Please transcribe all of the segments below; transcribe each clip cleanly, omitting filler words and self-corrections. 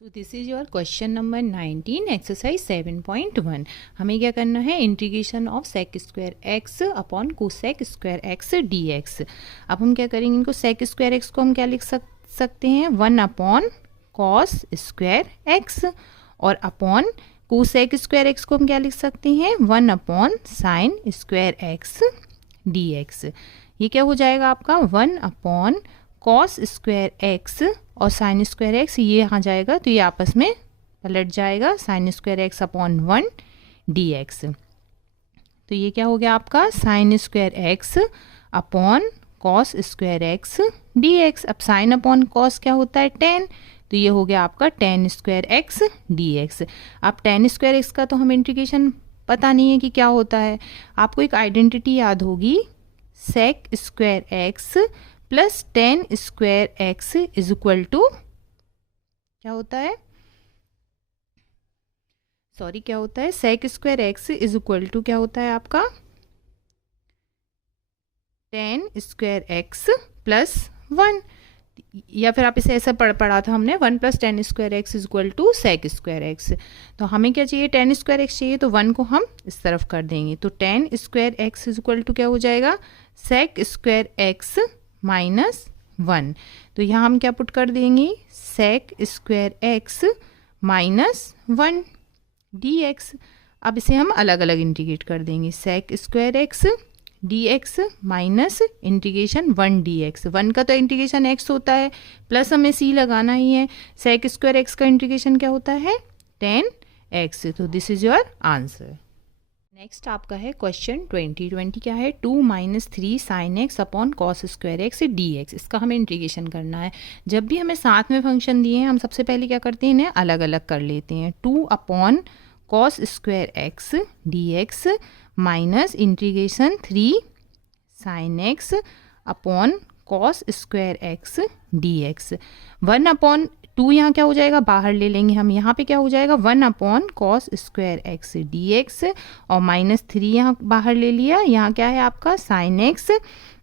तो this is your question number 19 exercise 7.1। हमें क्या करना है, integration of sec square x upon cosec square x d x. अब हम क्या करेंगे, इनको सेक स्क्वायर एक्स को हम क्या लिख सकते हैं, 1 अपॉन कॉस स्क्वायर एक्स, और अपॉन कोसेक स्क्वायर एक्स को हम क्या लिख सकते हैं, 1 upon sine square x d x. ये क्या हो जाएगा आपका, 1 अपॉन कॉस स्क्वायर एक्स और साइन स्क्वायर एक्स, ये यहाँ जाएगा तो ये आपस में पलट जाएगा, sine square x upon 1 d x. तो ये क्या हो गया आपका, sine square x upon cos square x d x. अब साइन अपॉन कॉस क्या होता है, 10, तो ये हो गया आपका tan square x d x. अब tan स्क्वायर एक्स का तो हम इंटीग्रेशन पता नहीं है कि क्या होता है। आपको एक आइडेंटिटी याद होगी, sec square x plus tan square x is equal to क्या होता है, सॉरी क्या होता है, sec square x is equal to क्या होता है आपका, tan स्क्वायर एक्स प्लस 1, या फिर आप इसे ऐसा पढ़ा था हमने, 1 plus tan square x is equal to sec square x. तो हमें क्या चाहिए, tan स्क्वायर एक्स चाहिए, तो 1 को हम इस तरफ कर देंगे, तो tan square x is equal to क्या हो जाएगा, सेक स्क्वायर एक्स माइनस 1। तो यहाँ हम क्या पुट कर देंगे, sec square x minus 1 d x. अब इसे हम अलग अलग इंटीग्रेट कर देंगे, sec square x d x minus integration 1 d x. 1 का तो इंटीग्रेशन एक्स होता है, प्लस हमें सी लगाना ही है, सेक स्क्वायर एक्स का इंटीग्रेशन क्या होता है, tan एक्स। तो this is your answer. Next आपका है क्वेश्चन 20 क्या है, 2 - 3 sine x upon cos square x d x. इसका हमें इंटीग्रेशन करना है। जब भी हमें साथ में फंक्शन दिए हैं, हम सबसे पहले क्या करते हैं, इन्हें अलग अलग कर लेते हैं। 2 upon cos square x d x minus integration 3 sine x upon cos square x d x. 1 upon 2 यहाँ क्या हो जाएगा, बाहर ले लेंगे हम, यहाँ पे क्या हो जाएगा, 1 upon cos square x d x, और माइनस 3 यहाँ बाहर ले लिया, यहाँ क्या है आपका sign x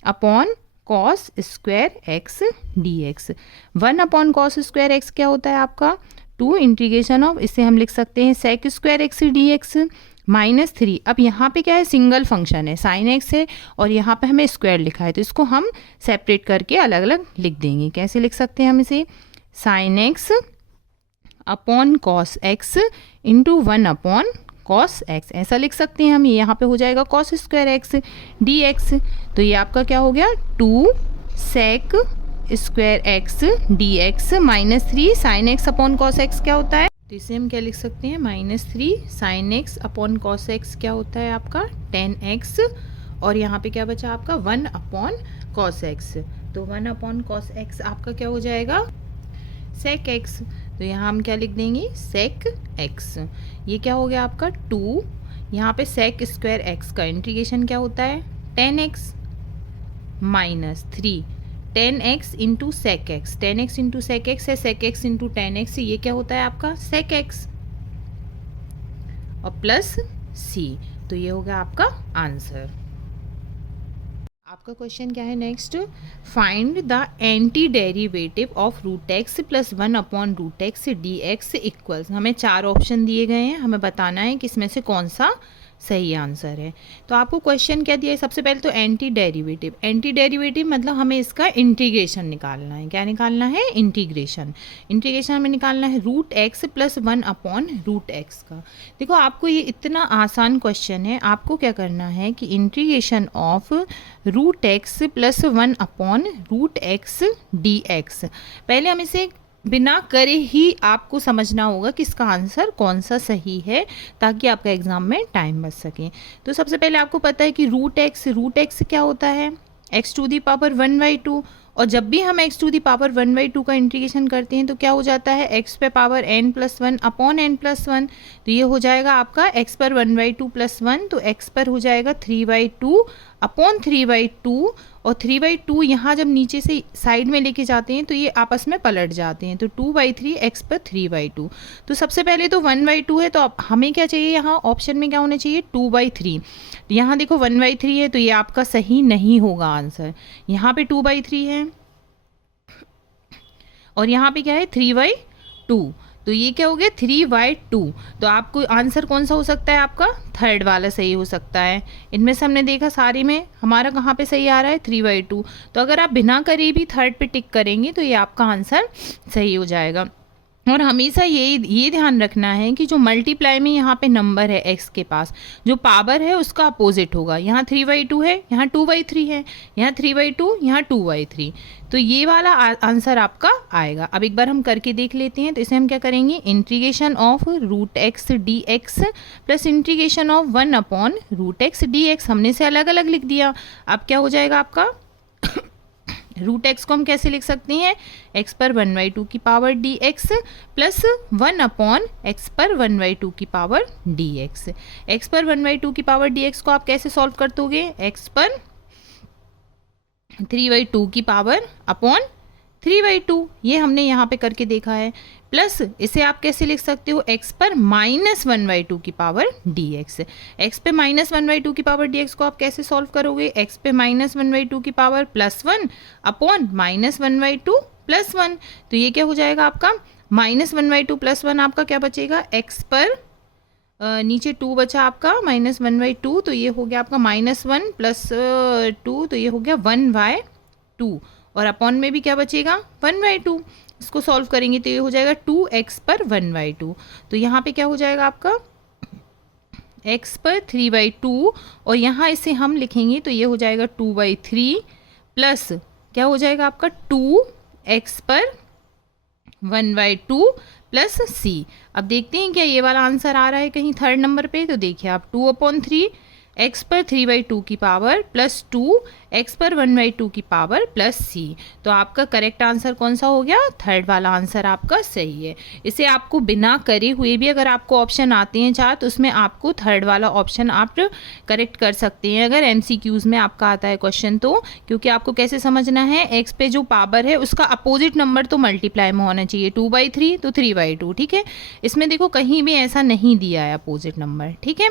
upon cos square x d x. 1 upon cos square x क्या होता है आपका, 2 इंटीग्रेशन ऑफ, इसे हम लिख सकते हैं sec square x d x minus 3। अब यहाँ पे क्या है, सिंगल फंक्शन है, साइन एक्स है, और यहाँ पे हमें स्क्वायर लिखा है, तो इसको हम सेपरेट करके अलग अलग लिख देंगे। कैसे लिख सकते हैं हम इसे, sign x upon cos x into 1 upon cos x, ऐसा लिख सकते हैं हम। ये यहाँ पे हो जाएगा cos square x d x. तो ये आपका क्या हो गया, 2 sec square x d x minus 3 sine x upon cos x क्या होता है, तो इसे हम क्या लिख सकते हैं, -3 sine x upon cos x क्या होता है आपका, tan एक्स, और यहाँ पे क्या बचा आपका 1 अपॉन कॉस एक्स। तो 1 अपॉन कॉस एक्स आपका क्या हो जाएगा, सेक एक्स। तो यहाँ हम क्या लिख देंगे, सेक एक्स। ये क्या हो गया आपका 2, यहाँ पे सेक स्क्वायर एक्स का इंटीग्रेशन क्या होता है, tan x minus 3 tan x into sec x, tan x into sec x है, sec x into tan x, ये क्या होता है आपका सेक एक्स, और प्लस सी। तो ये हो गया आपका आंसर। आपका क्वेश्चन क्या है next, find the anti derivative of root x plus 1 upon root x d x equals. हमें 4 ऑप्शन दिए गए हैं, हमें बताना है कि इसमें से कौन सा सही आंसर है। तो आपको क्वेश्चन क्या दिया है, सबसे पहले तो एंटी डेरिवेटिव। एंटी डेरिवेटिव मतलब हमें इसका इंटीग्रेशन निकालना है। क्या निकालना है, इंटीग्रेशन। इंटीग्रेशन हमें निकालना है root x plus 1 upon root x का। देखो आपको ये इतना आसान क्वेश्चन है, आपको क्या करना है कि integration of root x plus 1 upon root x d x, पहले हम इसे बिना करे ही आपको समझना होगा कि इसका आंसर कौन सा सही है, ताकि आपका एग्जाम में टाइम बच सके। तो सबसे पहले आपको पता है कि रूट एक्स क्या होता है, x टू दी पावर 1/2, और जब भी हम x टू दी पावर 1/2 का इंटीग्रेशन करते हैं तो क्या हो जाता है, x पे पावर n+1 अपॉन n+1। तो ये हो जाएगा आपका x पर 1/2 + 1, तो x पर हो जाएगा 3/2 अपॉन 3/2, और 3/2 यहाँ जब नीचे से साइड में लेके जाते हैं तो ये आपस में पलट जाते हैं, तो 2/3 x पर 3/2। तो सबसे पहले तो 1/2 है, तो अब हमें क्या चाहिए, यहाँ ऑप्शन में क्या होना चाहिए, 2/3। यहाँ देखो 1/3 है, तो ये आपका सही नहीं होगा आंसर। यहाँ पे 2/3 है, और यहाँ पे क्या है 3/2, तो ये क्या हो गया 3/2। तो आपको आंसर कौन सा हो सकता है, आपका थर्ड वाला सही हो सकता है। इनमें से हमने देखा सारी में हमारा कहाँ पे सही आ रहा है 3/2। तो अगर आप बिना करे भी थर्ड पे टिक करेंगे तो ये आपका आंसर सही हो जाएगा। और हमेशा ये ध्यान रखना है कि जो मल्टीप्लाई में यहाँ पे नंबर है x के पास, जो पावर है उसका अपोजिट होगा। यहाँ 3/2 है, यहाँ 2/3 है, यहाँ 3/2, यहाँ 2/3। तो ये वाला आंसर आपका आएगा। अब एक बार हम करके देख लेते हैं। तो इसे हम क्या करेंगे, integration of √x dx plus integration of 1/√x dx। हमने से अलग अलग लिख दिया। अब क्या हो जाएगा आपका √x को हम कैसे लिख सकते हैं, x पर 1/2 की पावर dx प्लस 1/x पर 1/2 की पावर dx। x पर 1/2 की पावर dx को आप कैसे सॉल्व कर दोगे, x पर 3/2 की पावर अपॉन 3/2, ये हमने यहाँ पे करके देखा है। प्लस इसे आप कैसे लिख सकते हो, x पर -1/2 की पावर dx। x पे -1/2 की पावर dx को आप कैसे सॉल्व करोगे, x पे -1/2 की पावर +1 अपॉन -1/2 +1। तो ये क्या हो जाएगा आपका -1/2 +1, आपका क्या बचेगा, x पर नीचे 2 बचा आपका -1/2, तो ये हो गया आपका -1 + 2, तो ये हो गया 1/2। और अपॉन में भी क्या बचेगा 1/2। इसको सॉल्व करेंगे तो ये हो जाएगा 2x पर 1/2। तो यहाँ पे क्या हो जाएगा आपका x पर 3/2, और यहाँ इसे हम लिखेंगे तो ये हो जाएगा 2/3 प्लस क्या हो जाएगा आपका 2x पर 1/2 प्लस c। अब देखते हैं क्या ये वाला आंसर आ रहा है कहीं थर्ड नंबर पे। तो देखिए आप 2/3 x पर 3/2 की पावर प्लस 2 x पर 1/2 की पावर प्लस c। तो आपका करेक्ट आंसर कौन सा हो गया, थर्ड वाला आंसर आपका सही है। इसे आपको बिना करे हुए भी अगर आपको ऑप्शन आते हैं चार, तो उसमें आपको थर्ड वाला ऑप्शन आप करेक्ट कर सकते हैं अगर MCQs में आपका आता है क्वेश्चन तो। क्योंकि आपको कैसे समझना है, x पे जो पावर है उसका अपोजिट नंबर तो मल्टीप्लाई में होना चाहिए। 2/3 तो 3/2, ठीक है। इसमें देखो कहीं भी ऐसा नहीं दिया है अपोजिट नंबर, ठीक है,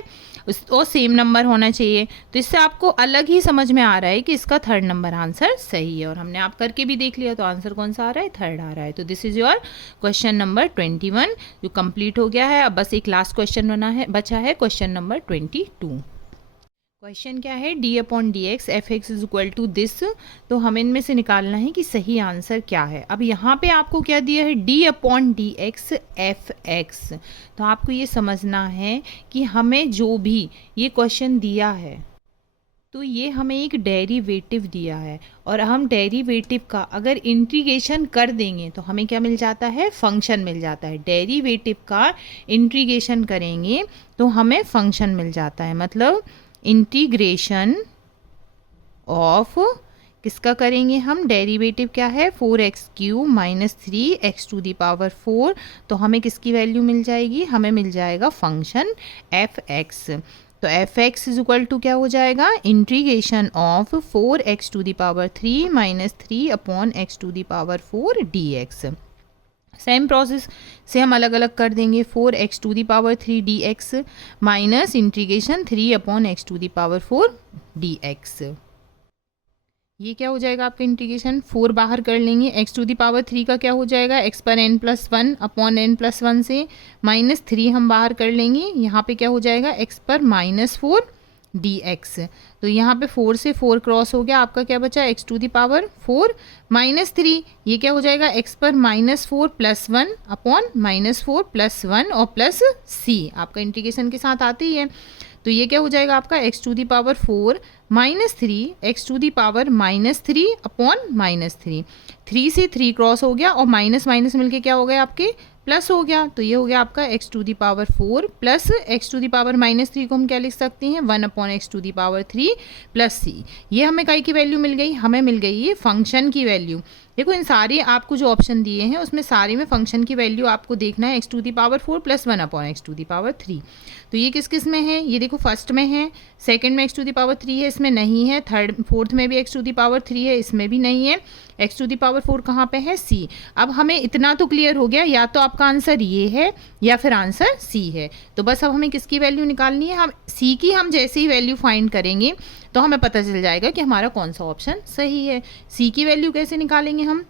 और सेम नंबर होना चाहिए। तो इससे आपको अलग ही समझ में आ रहा है कि इसका थर्ड नंबर आंसर सही है। और हमने आप करके भी देख लिया, तो आंसर कौन सा आ रहा है, थर्ड आ रहा है। तो this is your question number 21 जो कंप्लीट हो गया है। अब बस एक लास्ट क्वेश्चन बचा है, क्वेश्चन नंबर 22। क्वेश्चन क्या है, d/dx f(x) = दिस। तो हमें इनमें से निकालना है कि सही आंसर क्या है। अब यहाँ पे आपको क्या दिया है, d/dx f(x). तो आपको ये समझना है कि हमें जो भी ये क्वेश्चन दिया है तो ये हमें एक डेरिवेटिव दिया है, और हम डेरिवेटिव का अगर इंटीग्रेशन कर देंगे तो हमें क्या मिल जाता है, फंक्शन मिल जाता है। डेरिवेटिव का इंटीग्रेशन करेंगे तो हमें फंक्शन मिल जाता है। मतलब इंटीग्रेशन ऑफ किसका करेंगे हम, डेरिवेटिव क्या है 4x³ - 3x⁴। तो हमें किसकी वैल्यू मिल जाएगी, हमें मिल जाएगा फंक्शन f(x). तो f(x) = क्या हो जाएगा, integration of 4x⁴ - 3/x⁴ dx। Same process से हम अलग अलग कर देंगे। 4x⁴ dx minus integration 3/x⁴ dx। ये क्या हो जाएगा आपका इंटीग्रेशन, 4 बाहर कर लेंगे। x⁴ का क्या हो जाएगा, x पर n+1 अपॉन n+1 से -3 हम बाहर कर लेंगे। यहाँ पे क्या हो जाएगा, x पर -4 dx। तो यहाँ पे 4 से 4 क्रॉस हो गया, आपका क्या बचा x⁴ -3। ये क्या हो जाएगा, x पर -4 + 1 अपॉन -4 + 1 और प्लस c आपका इंटीग्रेशन के साथ आती है। तो ये क्या हो जाएगा आपका x⁴ -3 x⁴ -3 अपॉन -3। 3 से 3 क्रॉस हो गया और माइनस माइनस मिलके क्या हो गया आपके प्लस हो गया। तो ये हो गया आपका x⁴ प्लस x⁴ -3 को हम क्या लिख सकते हैं, 1/x⁴ प्लस c। ये हमें कई की वैल्यू मिल गई, हमें मिल गई ये फंक्शन की वैल्यू। देखो इन सारे आपको जो ऑप्शन दिए हैं उसमें सारे में फंक्शन की वैल्यू आपको देखना है, x⁴ प्लस 1/x⁴। तो ये किस किस में है, ये देखो फर्स्ट में है, सेकंड में x⁴ है, इसमें नहीं है। थर्ड फोर्थ में भी x⁴ है, इसमें भी नहीं है। x⁴ कहाँ पे है, c। अब हमें इतना तो क्लियर हो गया, या तो आपका आंसर ये है या फिर आंसर c है। तो बस अब हमें किसकी वैल्यू निकालनी है, हम c की हम जैसे ही वैल्यू फाइंड करेंगे तो हमें पता चल जाएगा कि हमारा कौन सा ऑप्शन सही है। c की वैल्यू कैसे निकालेंगे हम,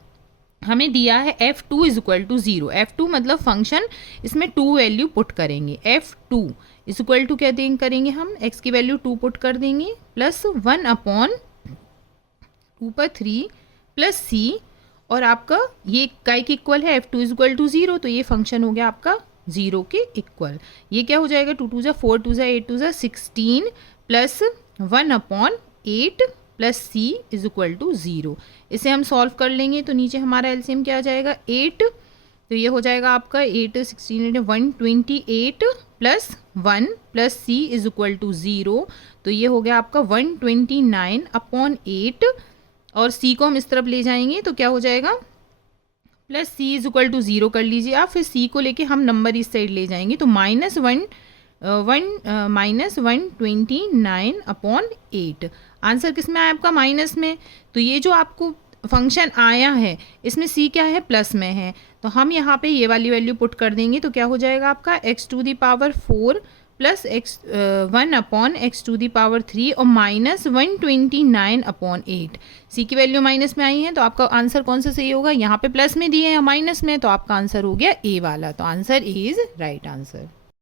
हमें दिया है f2 is equal to 0। f2 मतलब फंक्शन, इसमें 2 वैल्यू पुट करेंगे। f2 इज इक्वल टू क्या करेंगे हम, x की वैल्यू 2 पुट कर देंगे प्लस 1 अपॉन 2 पर 3 प्लस c, और आपका ये काय के इक्वल है, f2 इज इक्वल टू 0, तो ये फंक्शन हो गया आपका 0 के इक्वल। ये क्या हो जाएगा, 2 2 जा 4, 2 जा 8, 2 जा 16 plus 1 upon 8 plus c is equal to 0। इसे हम सॉल्व कर लेंगे तो नीचे हमारा एलसीएम क्या आ जाएगा 8, तो ये हो जाएगा आपका 8 16 128 plus 1 plus c is equal to 0, तो ये हो गया आपका 129 अपॉन 8, और c को हम इस तरफ ले जाएंगे तो क्या हो जाएगा plus c is equal to 0 कर लीजिए आप, फिर c को लेके हम नंबर इस साइड ले जाएंगे तो माइनस 129 अपॉन 8। आंसर किस में आया आपका, माइनस में। तो ये जो आपको फंक्शन आया है इसमें c क्या है, प्लस में है, तो हम यहाँ पे ये वाली वैल्यू पुट कर देंगे तो क्या हो जाएगा आपका x to the power 4 plus 1 upon x to the power 3 और माइनस 129 अपॉन 8। c की वैल्यू माइनस में आई है तो आपका आंसर कौन सा सही होगा, यहाँ पे प्लस में दिए हैं माइनस में, तो आपका आंसर हो गया ए वाला। तो आंसर इज राइट आंसर।